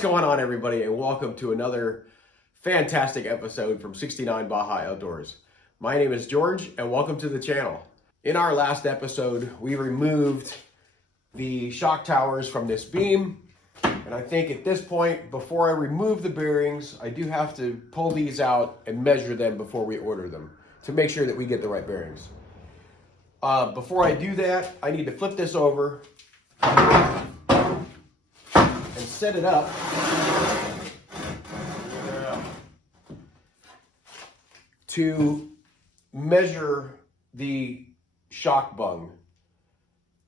What's going on, everybody, and welcome to another fantastic episode from 69 Baja Outdoors. My name is George, and welcome to the channel. In our last episode, we removed the shock towers from this beam, and I think at this point, before I remove the bearings, I do have to pull these out and measure them before we order them to make sure that we get the right bearings. Before I do that, I need to flip this over and set it up to measure the shock bung,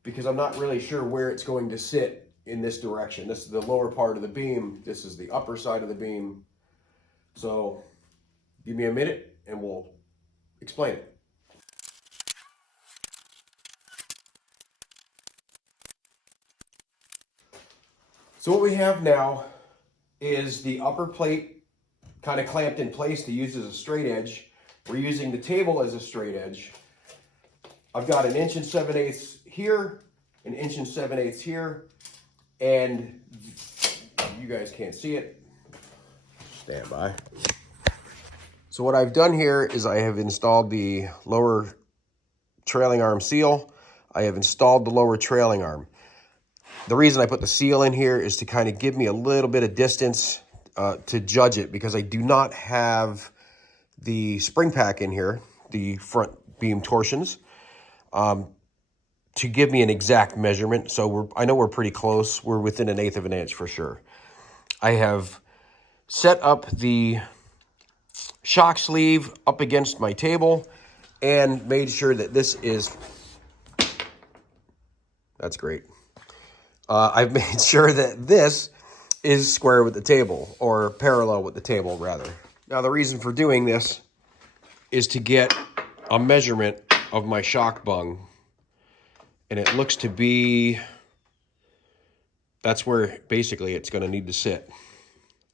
because I'm not really sure where it's going to sit in this direction. This is the lower part of the beam. This is the upper side of the beam. So give me a minute and we'll explain it. So what we have now is the upper plate kind of clamped in place to use as a straight edge. We're using the table as a straight edge. I've got 1 7/8 inches here, 1 7/8 inches here, and you guys can't see it. Stand by. So what I've done here is I have installed the lower trailing arm seal. I have installed the lower trailing arm. The reason I put the seal in here is to kind of give me a little bit of distance to judge it, because I do not have the spring pack in here, the front beam torsions, to give me an exact measurement. So I know we're pretty close. We're within 1/8 of an inch for sure. I have set up the shock sleeve up against my table and made sure that this is, that's great. I've made sure that this is square with the table, or parallel with the table rather. Now the reason for doing this is to get a measurement of my shock bung, and it looks to be, that's where basically it's going to need to sit.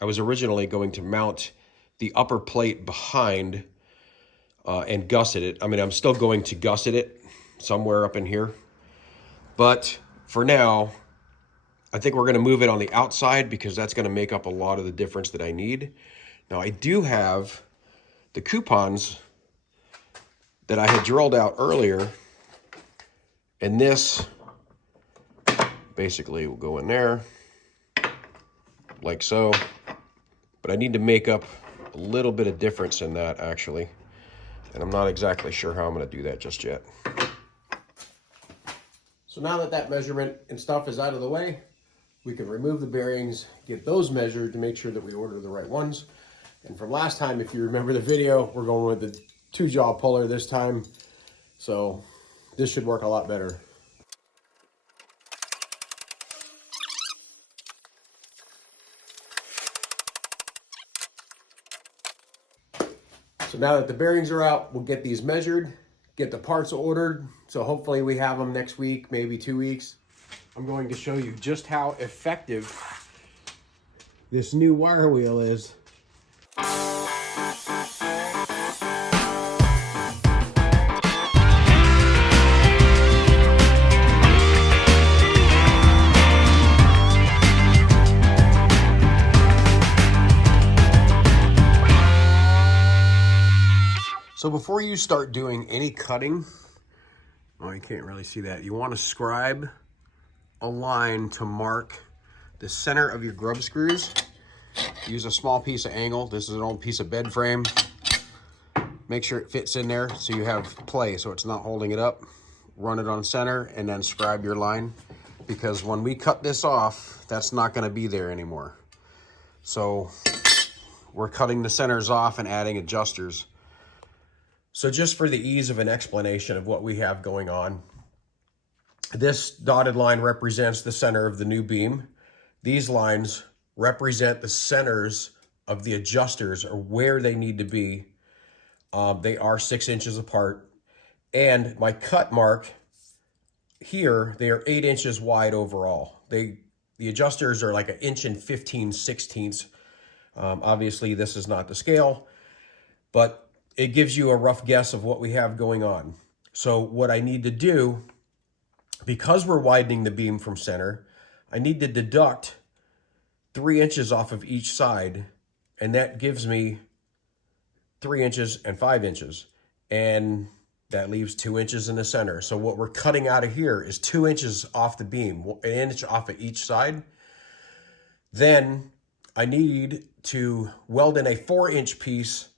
I was originally going to mount the upper plate behind and gusset it. I mean, I'm still going to gusset it somewhere up in here, but for now I think we're going to move it on the outside, because that's going to make up a lot of the difference that I need. Now I do have the coupons that I had drilled out earlier, and this basically will go in there like so, but I need to make up a little bit of difference in that actually, and I'm not exactly sure how I'm going to do that just yet. So now that that measurement and stuff is out of the way, we can remove the bearings, get those measured to make sure that we order the right ones. And from last time, if you remember the video, we're going with the 2-jaw puller this time. So this should work a lot better. So now that the bearings are out, we'll get these measured, get the parts ordered. So hopefully we have them next week, maybe 2 weeks. I'm going to show you just how effective this new wire wheel is. So before you start doing any cutting, oh, you can't really see that. You want to scribe a line to mark the center of your grub screws. Use a small piece of angle. This is an old piece of bed frame. Make sure it fits in there so you have play, so it's not holding it up. Run it on center and then scribe your line, because when we cut this off, that's not going to be there anymore. So we're cutting the centers off and adding adjusters. So just for the ease of an explanation of what we have going on, this dotted line represents the center of the new beam. These lines represent the centers of the adjusters, or where they need to be. They are 6 inches apart. And my cut mark here, they are 8 inches wide overall. The adjusters are like 1 inch and 15/16. Obviously, this is not the scale, but it gives you a rough guess of what we have going on. So what I need to do, because we're widening the beam from center, I need to deduct 3 inches off of each side, and that gives me 3 inches and 5 inches. And that leaves 2 inches in the center. So what we're cutting out of here is 2 inches off the beam, an inch off of each side. Then I need to weld in a 4-inch piece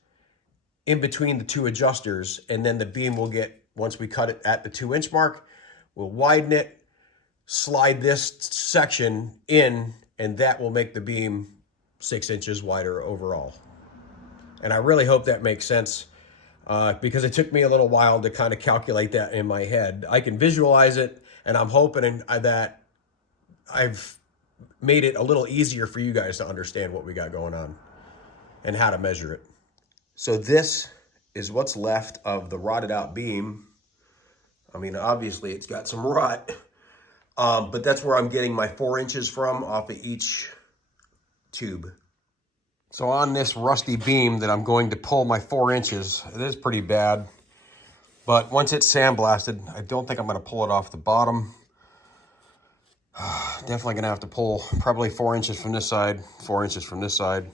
in between the two adjusters, and then the beam will get, once we cut it at the 2-inch mark, we'll widen it, slide this section in, and that will make the beam 6 inches wider overall. And I really hope that makes sense. Because it took me a little while to kind of calculate that in my head. I can visualize it, and I'm hoping that I've made it a little easier for you guys to understand what we got going on and how to measure it. So this is what's left of the rotted out beam. I mean, obviously it's got some rot, but that's where I'm getting my 4 inches from off of each tube. So on this rusty beam that I'm going to pull my 4 inches, it is pretty bad. But once it's sandblasted, I don't think I'm going to pull it off the bottom. Definitely going to have to pull probably 4 inches from this side, 4 inches from this side.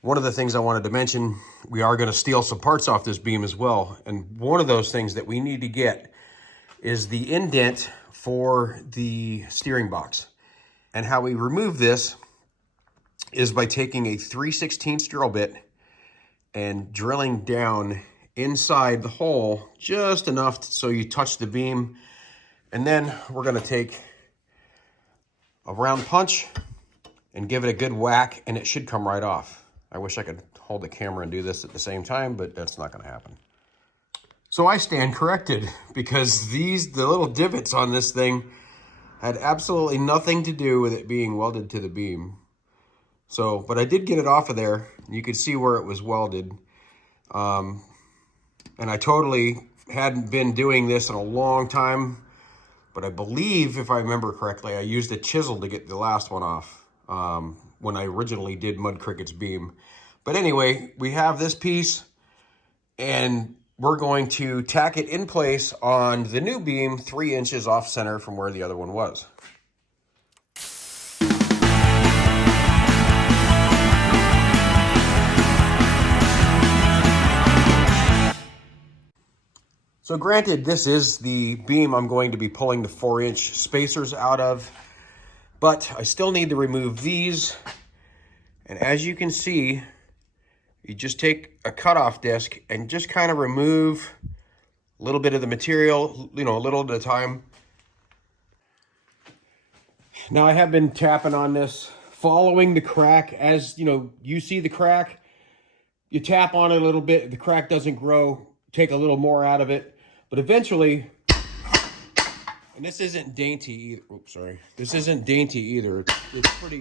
One of the things I wanted to mention, we are going to steal some parts off this beam as well. And one of those things that we need to get is the indent for the steering box. And how we remove this is by taking a 3/16 drill bit and drilling down inside the hole just enough so you touch the beam. And then we're going to take a round punch and give it a good whack, and it should come right off. I wish I could hold the camera and do this at the same time, but that's not going to happen. So I stand corrected, because the little divots on this thing had absolutely nothing to do with it being welded to the beam. So, but I did get it off of there. You could see where it was welded. And I totally hadn't been doing this in a long time, but I believe, if I remember correctly, I used a chisel to get the last one off when I originally did Mud Cricket's beam. But anyway, we have this piece, and we're going to tack it in place on the new beam 3 inches off center from where the other one was. So granted, this is the beam I'm going to be pulling the 4-inch spacers out of, but I still need to remove these. And as you can see, you just take a cutoff disc and just kind of remove a little bit of the material, a little at a time. Now I have been tapping on this, following the crack. As you see the crack, you tap on it a little bit, the crack doesn't grow, take a little more out of it. But eventually, and this isn't dainty either. Oops, sorry. This isn't dainty either. It's pretty.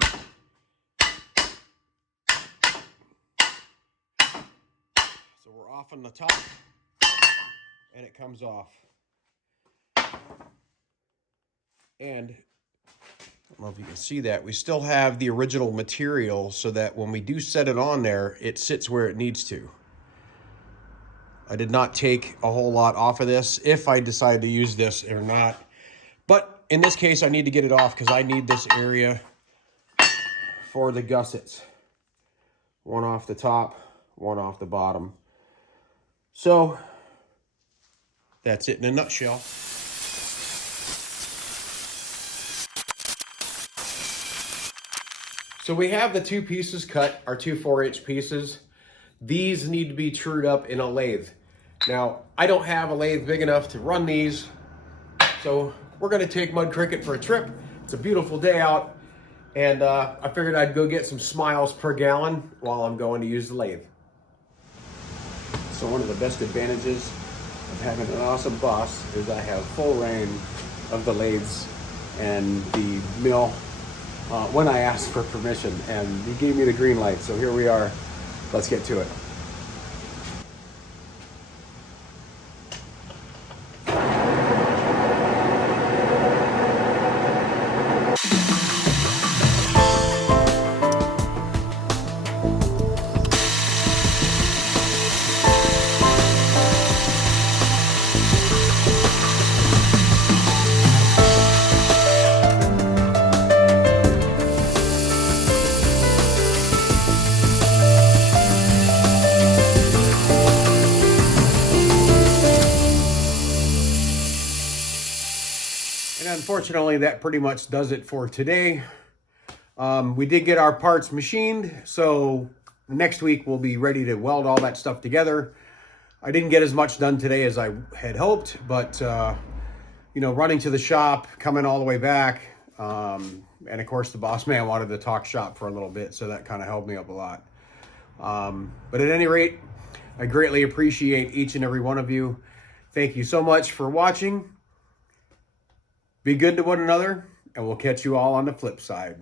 So we're off on the top, and it comes off. And I don't know if you can see that. We still have the original material, so that when we do set it on there, it sits where it needs to. I did not take a whole lot off of this, if I decide to use this or not. But in this case, I need to get it off because I need this area for the gussets. One off the top, one off the bottom. So that's it in a nutshell. So we have the two pieces cut, our two 4-inch pieces. These need to be trued up in a lathe. Now, I don't have a lathe big enough to run these, so we're going to take Mud Cricket for a trip. It's a beautiful day out, and I figured I'd go get some smiles per gallon while I'm going to use the lathe. So one of the best advantages of having an awesome boss is I have full reign of the lathes and the mill when I asked for permission, and he gave me the green light, so here we are. Let's get to it. And unfortunately, that pretty much does it for today. We did get our parts machined, so next week we'll be ready to weld all that stuff together. I didn't get as much done today as I had hoped, but you know, running to the shop, coming all the way back, and of course the boss man wanted to talk shop for a little bit, so that kind of held me up a lot. But at any rate, I greatly appreciate each and every one of you. Thank you so much for watching. Be good to one another, and we'll catch you all on the flip side.